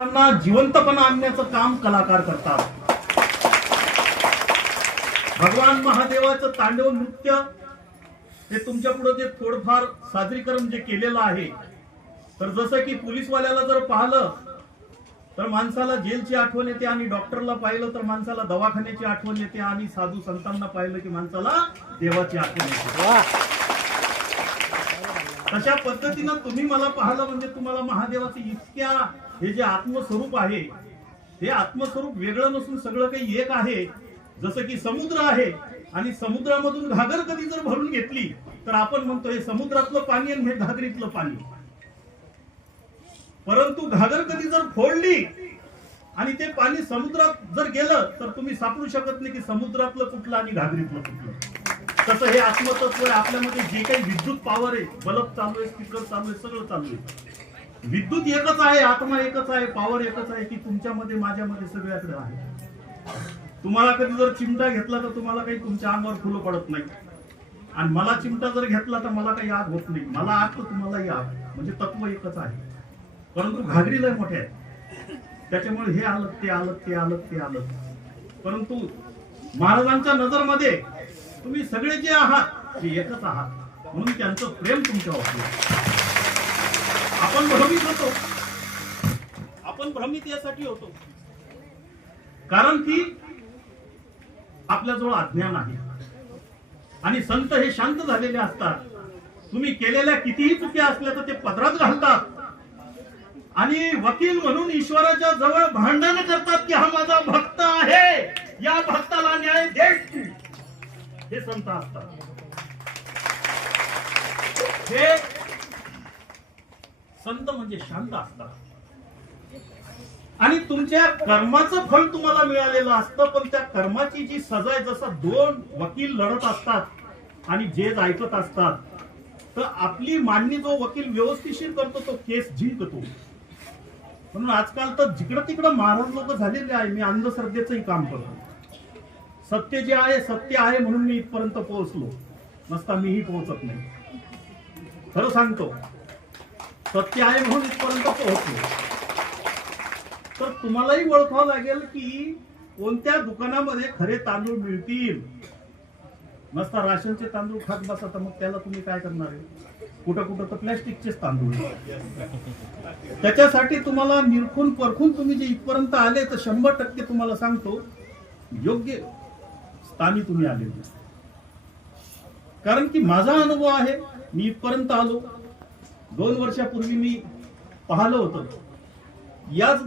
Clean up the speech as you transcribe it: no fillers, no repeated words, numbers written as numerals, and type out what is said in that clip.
त्यांना जिवंतपणा आणण्याचं काम कलाकार करतात. भगवान महादेवाचं तांडव नृत्य हे तुमच्या पुढे जे थोडंफार सादरीकरण जे केलेलं आहे, तर जसं की पोलीसवाल्याला जर पाहिलं तर माणसाला जेलची आठवण येते, आणि डॉक्टरला पाहिलं तर माणसाला दवाखान्याची आठवण येते, आणि साधू संतांना पाहिलं की माणसाला देवाची आठवण येते. तशा पद्धतीनं तुम्ही मला पाहिलं म्हणजे तुम्हाला महादेवाचे इतक्या हे जे आत्मस्वरूप आहे, हे आत्मस्वरूप वेगळं नसून सगळं काही एक आहे. जसं की समुद्र आहे, आणि समुद्रामधून घागर कधी जर भरून घेतली तर आपण म्हणतो हे समुद्रातलं पाणी आणि हे घागरीतलं पाणी. परंतु घागर कधी जर फोडली आणि ते पाणी समुद्रात जर गेलं तर तुम्ही सापडू शकत नाही की समुद्रातलं कुठलं आणि घागरीतलं कुठलं. तसं हे आत्मतत्व आहे. आपल्यामध्ये जे काही विद्युत पॉवर आहे, बल्ब चालू आहे, स्पीकर चालू आहे, सगळं चालू आहे. विद्युत एकच आहे, आत्मा एकच आहे, पॉवर एकच आहे की तुमच्यामध्ये माझ्यामध्ये सगळ्याकडे आहे. तुम्हाला कधी जर चिमटा घेतला तर तुम्हाला काही तुमच्या अंगावर फुलं पडत नाही, आणि मला चिमटा जर घेतला तर मला काही आग होत नाही. मला आग तर तुम्हालाही आग, म्हणजे तत्व एकच आहे. परंतु घागरी लय मोठे आहे, त्याच्यामुळे हे आलं ते आलं ते आलं ते आलं. परंतु महाराजांच्या नजरमध्ये तुम्ही सगळे जे आहात ते एकच आहात, म्हणून त्यांचं प्रेम तुमच्यावर होतं. आपण भ्रमित होतो, आपण भ्रमित यासाठी होतो कारण की आपल्याजवळ अज्ञान आहे, आणि संत हे शांत झालेले असतात. तुम्ही केलेल्या कितीही चुक्या असल्या तर ते पदरात घालतात, आणि वकील म्हणून ईश्वराच्या जवळ भांडण करतात की हा माझा भक्त आहे, या भक्ताला न्याय दे. हे संत असतात. हे संत म्हणजे शांत असतात, आणि तुमच्या कर्माचं फळ तुम्हाला मिळालेलं असतं. पण त्या कर्माची जी सजा आहे, जसा दोन वकील लढत असतात आणि जज ऐकत असतात, तर आपली मांडणी जो वकील व्यवस्थिशीर करतो तो केस जिंकतो. म्हणून आजकाल तर जिकडं तिकडं महाराज लोक झालेले आहे. मी अंधश्रद्धेचंही काम करतो. सत्य जे आहे सत्य आहे म्हणून मी इथपर्यंत पोहोचलो, नसता मीही पोहोचत नाही. खरं सांगतो, सत्य आहे म्हणून इथपर्यंत पोहोचलो. तर तुम्हालाही ओळखावं लागेल की कोणत्या दुकानामध्ये खरे तांदूळ मिळतील. नसता राशनचे तांदूळ खात बसा तर मग त्याला तुम्ही काय करणार आहे? कुठं कुठं तर प्लॅस्टिकचेच तांदूळ. त्याच्यासाठी तुम्हाला निरखून परखून तुम्ही जे इथपर्यंत आले तर 100% तुम्हाला सांगतो योग्य स्थानी तुम्ही आले. कारण की माझा अनुभव आहे, मी इथपर्यंत आलो. 2 वर्षापूर्वी मी पाहिलं होतं याच